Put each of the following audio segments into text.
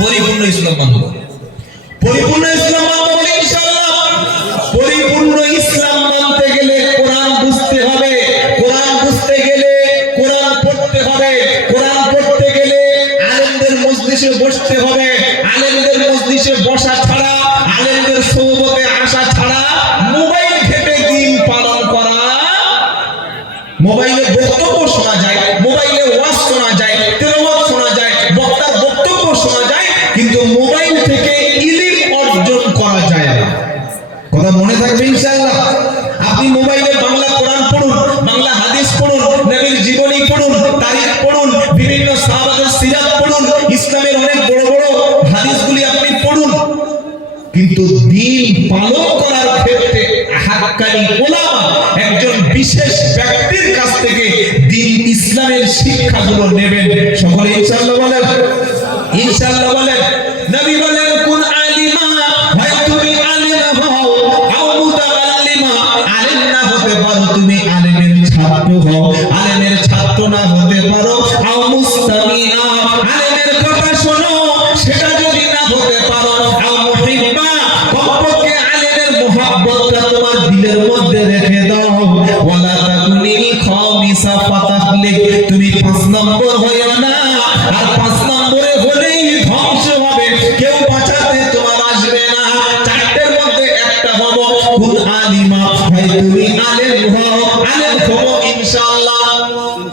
পরিপূর্ণ ইসলাম মানব। পরিপূর্ণ ইসলাম মানব বলে ইনশাআল্লাহ। পরিপূর্ণ ইসলাম মানতে গেলে কোরআন বুঝতে হবে, কোরআন বুঝতে গেলে কোরআন পড়তে হবে, কোরআন পড়তে গেলে আলেমদের মজলিসে বসতে হবে। আলেমদের মজলিসে বসা ছাড়া, আলেমদের সোহবতে আসা ছাড়া মোবাইল ঘেটে দিন পালন করা, মোবাইলে বক্তব্য শোনা যায়, মোবাইলে ওয়াজ শোনা যায়, তেলাওয়াত শোনা যায়, বক্তার বক্তব্য শোনা যায়, কিন্তু মোবাইল থেকে ইলম অর্জন করা যায় না। কথা মনে থাকবে ইনশাআল্লাহ। আপনি মোবাইলে বাংলা কোরআন পড়ুন, বাংলা হাদিস পড়ুন, নবীর জীবনী পড়ুন, তারিখ পড়ুন, বিভিন্ন সাহাবাদের সিরাত পড়ুন, ইসলামের অনেক বড় বড় হাদিসগুলি আপনি পড়ুন, কিন্তু দ্বীন পালন করার ক্ষেত্রে হাক্কানি উলামা, একজন বিশেষ ব্যক্তির কাছ থেকে দ্বীন ইসলামের শিক্ষাগুলো নেবেন। সকলে ইনশাআল্লাহ বলেন, ইনশাআল্লাহ বলেন। নবী বলেন কুন আলিমা, হয় তুমি আলিম হও, আও মুতাআল্লিমা, আলিম না হতে পারো তুমি আলিমের ছাত্র হও, আলিমের ছাত্র না হতে পারো, আও মুস্তামিআ, আলিমের কথা শোনো, সেটা যদি না হতে পারো, আও মুহিব্বা, কমপক্ষে আলিমের মুহাব্বতটা তোমার দিলের মধ্যে রেখে দাও। ওয়ালা তাকুনিল খামিসা ফাতাহলিক, তুমি 5 নম্বর হয়ো না, আর 5 নম্বরে হলেই ধ্বংস হবে, কেউ বাঁচাতে তোমার আসবে না। 4টের মধ্যে একটা হবো কুন আলিমা, ভাই তুমি আলেম হও, আলেম হবো ইনশাআল্লাহ।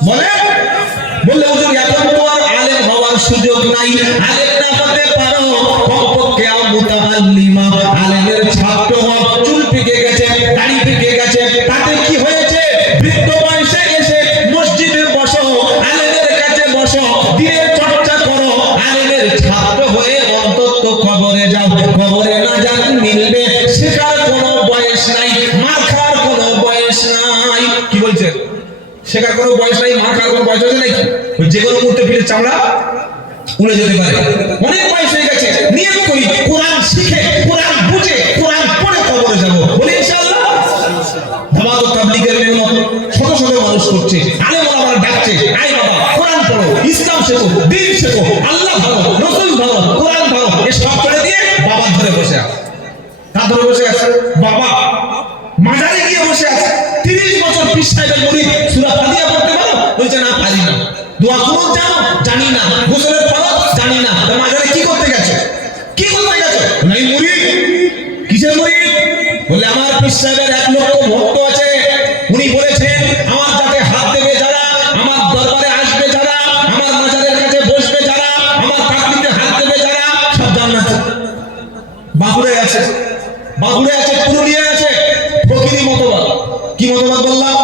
বলে হুজুর এখন তো আর আলেম হওয়ার সুযোগ নাই, আলেম না হতে পারো, কমপক্ষে মুতাআল্লিমা, আলেমের ছাত্র হও। চুল পেকে গেছে, দাড়ি পেকে গেছে, তাতে কি হয়েছে? বৃদ্ধ বয়সে এসে মসজিদে বসো, আলেমের কাছে বসো, দিনের চর্চা করো, আলেমের ছাত্র হয়ে অন্তত কবরে যাও। কবরে না যান মিলবে, শেখার কোনো বয়স নাই, মার খাওয়ার কোনো বয়স নাই। কি বলছে? শেখার কোনো বয়স নাই, মার খাওয়ার কোনো বয়স আছে নাকি? যে কোনো মুহূর্তে ফিরে চামড়া উড়ে যেতে পারে। অনেক বয়স হয়ে গেছে, নিয়ত করি কোরআন শিখে, কোরআন বুঝে, কোরআন পড়ে কবরে যাব। বলি ইনশাআল্লাহ। জামাত তাবলীগের মেহনত শত শত মানুষ করছে, আলেম ওলামারা ডাকছে, আয় বাবা কোরআন পড়ো, ইসলাম শেখো, দ্বীন শেখো, আল্লাহ ভালো, রাসূল ভালো, কোরআন ভালো, এই সব করে দিয়ে বাবা ধরে বসে আছে। কার ধরে বসে আছে? বাবা মাজারে গিয়ে বসে আছে। 30 বছর পীর সাহেবের মুরিদ, সূরা ফাতিহা পড়তে পারো? বলছে না পারি না। দোয়া কুনুত জানো? জানি না। গোসলের ফরজ জানি না। তো মাজারে কি করতে গেছো? কি করতে গেছো? নাই মুরিদ। কিসের মুরিদ? বলে আমার পীর সাহেবের 1 লক্ষ ভক্ত আছে, উনি বলেছেন আমার যাতে হাত দেবে যারা, আমার দরবারে আসবে যারা, আমার মাজারের কাছে বসবে যারা, আমার তাকবীরে হাত দেবে যারা, সব জান্নাত। বাহুরে আছে, বাহুরে আছে, পুরুলিয়া আছে। ফকিরি মতবাদ। কি মতবাদ বললাম?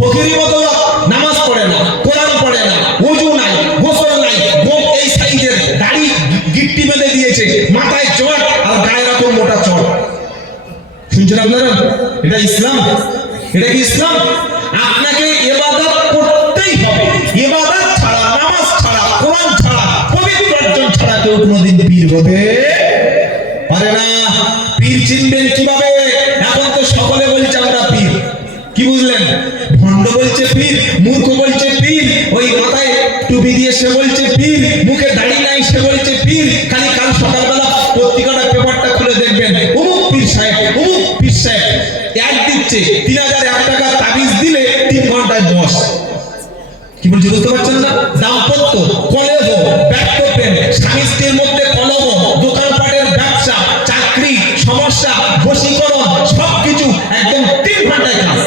ফকিরি মতবাদ। নামাজ পড়ে না, কোরআন পড়ে না, ওযু নাই, গোসল নাই, এই সাইজের দাড়ি গিট্টি বেঁধে দিয়েছে, মাথায় চট আর গায়ে রাখো মোটা চট। শুনছেন আপনারা? এটা ইসলাম? এটা কি ইসলাম? আপনাকে ইবাদত করতেই হবে। ইবাদত ছাড়া, নামাজ ছাড়া, কোরআন ছাড়া, পবিত্র অর্জন ছাড়া কেউ কোনোদিন পীর হতে পারে না। পীর চিনবেন কিভাবে? এখন তো সকলে বলছে আমরা পীর। কি বুঝলেন? ভণ্ড বলছে পীর, মূর্খ বলছে পীর, ওই মাথায় টুপি দিয়ে সে বলছে পীর, মুখে দাড়ি নাই সে বলছে পীর। খালি কাল সকালবেলা পত্রিকাটা পেপারটা খুলে দেখবেন, অমুক পীর সাহেব, অমুক পীর সাহেব এক দিচ্ছে, 3001 টাকা তাবিজ দিলে 3 ঘন্টায় বস। কি বলছে বুঝতে পারছেন না? দাম্পত্য, কলহ, ব্যর্থ প্রেম, স্বামী স্ত্রীর মধ্যে কলহ, দোকানপাটের ব্যবসা, চাকরি, সমস্যা, বশীকরণ, সবকিছু একদম 3 ঘন্টায় কাজ।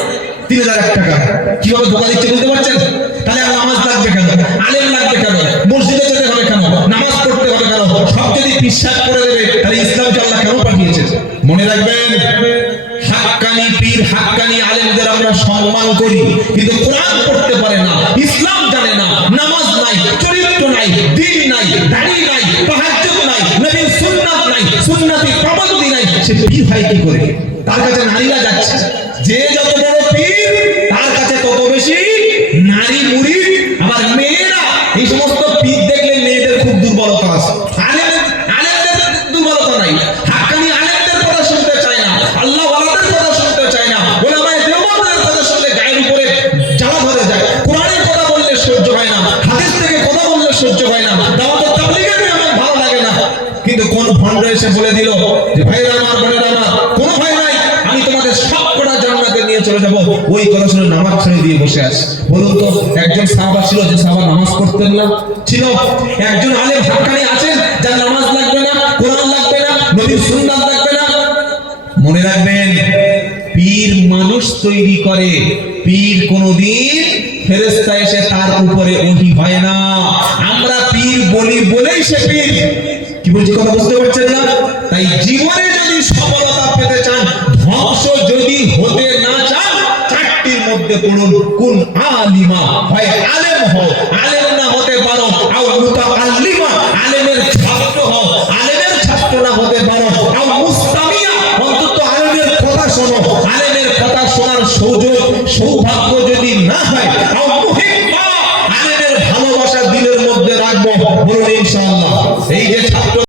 3001 টাকা কিভাবে ধোকা দিচ্ছে বুঝতে পারছেন? তাহলে আর নামাজ লাগবে কেন? আলেম লাগবে কেন? মসজিদে যেতে হবে কেন? নামাজ পড়তে হবে কেন? সব যদি বিশ্বাস করে দেবে, তাহলে ইসলামকে আল্লাহ কেন পাঠিয়েছে? মনে রাখবেন, হাক্কানি পীর, হাক্কানি আলেমদের আমরা সম্মান করি, কিন্তু কোরআন পড়তে পারে না, ইসলাম জানে না, নামাজ নাই, চরিত্র নাই, দ্বীন নাই, দাড়ি নাই, তাহাজ্জুদ নাই, নবীর সুন্নাত নাই, সুন্নতি পাবন্দি নাই, সে পীর হয় কি করে? তার কাছে নারীরা যাচ্ছে, যে যত বড় পীর তার কাছে তত বেশি নারী মুরিদ। আবার মেয়েরা, এই সমস্ত পীর দেখলে মেয়েদের খুব দুর্বলতা আছে। আলেমদের দুর্বলতা নাই, হাক্কানি আলেমদের কথা শুনতে চায় না, আল্লাহ ওয়ালাদের কথা শুনতে চায় না, ওলামায়ে দেওবন্দের কথা শুনলে গায়ের উপরে জ্বালা ধরে যায়, কোরআনের কথা বললে সহ্য হয় না, হাদিস থেকে কথা বললে সহ্য হয় না, দাওয়াত তাবলীগের এমন ভালো লাগে না। কোন ভণ্ড এসে বলে দিল যে ভাইরা আমার, বোনেরা আমার, কোনো ভয় নাই, আমি তোমাদের সবকটা জান্নাতে নিয়ে চলে যাব, ওই কথা শুনে নামাজ ছেড়ে দিয়ে বসে আছে? বলুন তো, একজন সাহাবা ছিল যে সাহাবা নামাজ পড়তেন না? ছিল? একজন আলেম হাক্কানি আছেন যার নামাজ লাগবে না, কোরআন লাগবে না, নবীর সুন্নাত লাগবে না? মনে রাখবেন, পীর মানুষ তৈরি করে, পীর কোনদিন ফেরেশতা এসে তার উপরে ওহী হয় না। আমরা পীর বলি বলেই সে পীর। কি বলছি কথা বুঝতে পারছেন না? তাই জীবনে যদি সফলতা পেতে চান, ধ্বংস যদি হতে না চান, চারটির মধ্যে পড়ুন, কোন আলিমা, হয় আলেম হও, আলেম না হতে পারো, আও মুতাআল্লিমা, আলেমের ছাত্র হও, আলেমের ছাত্র না হতে পারো, আও মুস্তামিয়া, অন্তত আলেমের কথা শোনো, আলেমের কথা শোনার সৌভাগ্য যদি না হয়, আও মুহিব্বা, আলেমের ভালোবাসা দিলের মধ্যে রাখবো, বলুন ইনশাআল্লাহ। এই যে ছাত্র